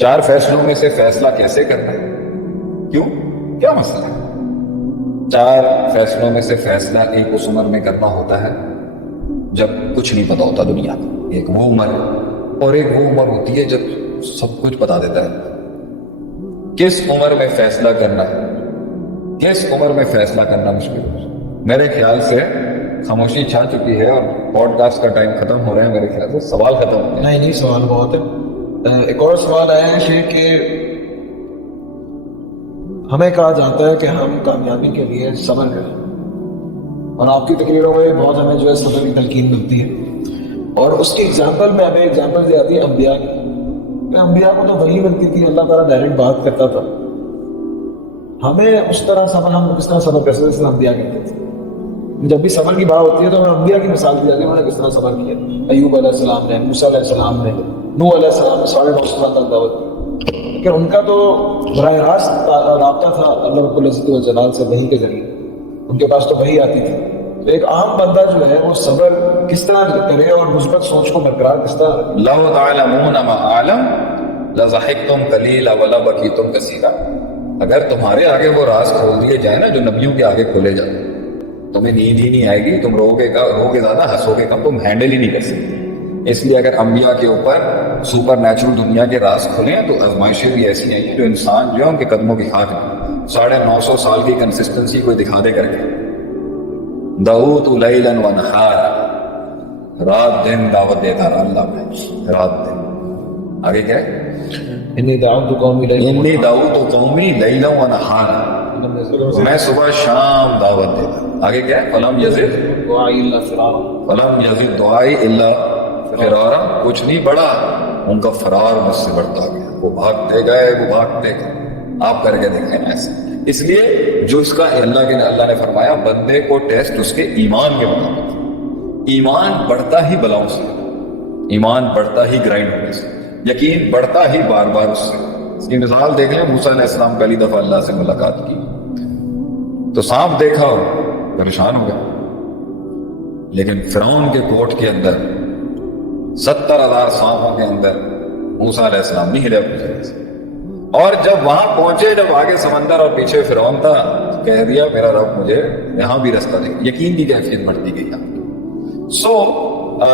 4 فیصلوں میں سے فیصلہ کیسے کرنا ہے؟ کیوں؟ کیا مسئلہ ہے؟ 4 فیصلوں میں سے فیصلہ ایک اس عمر میں کرنا ہوتا ہے جب کچھ نہیں پتا ہوتا دنیا کا، ایک وہ عمر، اور ایک وہ عمر ہوتی ہے جب سب کچھ بتا دیتا ہے۔ کس عمر میں فیصلہ کرنا ہے، کس عمر میں فیصلہ کرنا مشکل ہے؟ میرے خیال سے خاموشی چھا چکی ہے اور پوڈ کاسٹ کا ٹائم ختم ہو رہا ہے، میرے خیال سے سوال ختم ہو رہا ہے۔ نہیں سوال بہت ہے۔ ایک اور سوال آیا ہے شیخ کہ ہمیں کہا جاتا ہے کہ ہم کامیابی کے لیے صبر کریں، اور آپ کی تقریروں میں بہت ہمیں جو ہے صبر کی تلقین ملتی ہے، اور اس کی ایگزامپل میں ہمیں ایگزامپل دی آتی ہے انبیاء کی، کہ انبیاء کو تو وحی ملتی تھی، اللہ تعالیٰ ڈائریکٹ بات کرتا تھا، ہمیں اس طرح صبر، ہم کس طرح صبر کر سکتے جس طرح انبیاء کرتے تھے؟ جب بھی صبر کی بات ہوتی ہے تو ہمیں انبیاء کی مثال دی جاتی ہے، انہوں نے کس طرح صبر کیا۔ ایوب علیہ السلام نے، موسیٰ علیہ السلام نے، نوح علیہ السلام نے 9.5 سال تک دعوت دی، لیکن ان کا تو براہ راست رابطہ تھا اللہ رب العزت والجلال سے وحی کے ذریعے، ان کے پاس تو وحی آتی تھی۔ تو ایک عام بندہ جو ہے وہ صبر کس طرح کرے اور مثبت سوچ کو برقرار کس طرح رکھے؟ لو تعلمون ما اعلم لضحکتم قلیلا ولبکیتم کثیرا۔ اگر تمہارے آگے وہ راز کھول دیے جائے نا جو نبیوں کے آگے کھولے جائیں، تمہیں نیند ہی نہیں آئے گی، تم روگے زیادہ، ہنسو گے کم، تم ہینڈل ہی نہیں کر سکتے۔ اس لیے اگر انبیاء کے اوپر سپر نیچرل دنیا کے راز کھلے ہیں تو آزمائشیں بھی ایسی آئی ہیں جو انسان جو ہے ان کے قدموں کی خاک ہے۔ 950 سال کی کنسسٹنسی کوئی دکھا دے کر کے، دعوت لیلا و نہارا، رات دن دعوت دیتا رہا اللہ میں، رات دن۔ آگے کیا ہے؟ انی دعوت قومی انی دعوت قومی لیلا و نہارا، میں صبح شام دعوت دیتا۔ آگے کیا ہے؟ فلم یزد دعائی اللہ فرارا، فلم یزد دعائی الا فرارا، کچھ نہیں بڑھا ان کا فرار مجھ سے بڑھتا گیا، وہ بھاگتے گئے، وہ بھاگتے گئے۔ آپ کر کے دیکھیں نا ایسے۔ اس لیے جو اس کا اللہ نے فرمایا بندے کو ٹیسٹ اس کے ایمان کے مطابق، ایمان بڑھتا ہی بلاؤں سے، ایمان بڑھتا ہی گرائنڈ ہونے سے، یقین بڑھتا ہی بار بار اس سے۔ اس کی مثال دیکھ لیں، موسیٰ علیہ السلام پہلی دفعہ اللہ سے ملاقات کی تو سانپ دیکھا ہو، پریشان ہو گیا، لیکن فرعون کے کوٹ کے اندر 70,000 سانپوں کے اندر موسیٰ علیہ السلام نہیں ہلے اپنی جگہ سے، اور جب وہاں پہنچے، جب آگے سمندر اور پیچھے فرعون تھا، کہہ دیا میرا رب مجھے یہاں بھی رستہ دے، یقین کی کیفیت بڑھتی گئی۔ سو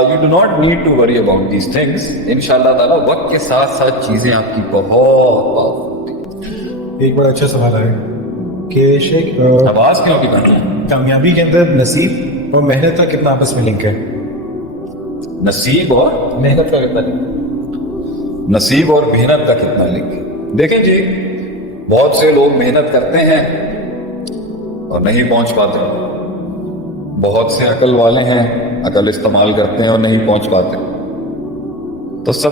you do not need to worry about these things۔ انشاءاللہ تعالیٰ وقت کے ساتھ ساتھ چیزیں آپ کی بہت ایک بڑا اچھا سوال ہے کہ شیخ آواز کیوں کی بڑھ رہی ہے؟ کامیابی کے اندر نصیب اور محنت کا کتنا آپس میں لنک ہے؟ نصیب اور محنت کا کتنا نہیں؟ نصیب اور محنت کا کتنا لنک ہے؟ دیکھیں جی، بہت سے لوگ محنت کرتے ہیں اور نہیں پہنچ پاتے، بہت سے عقل والے ہیں، عقل استعمال کرتے ہیں اور نہیں پہنچ پاتے۔ تو سب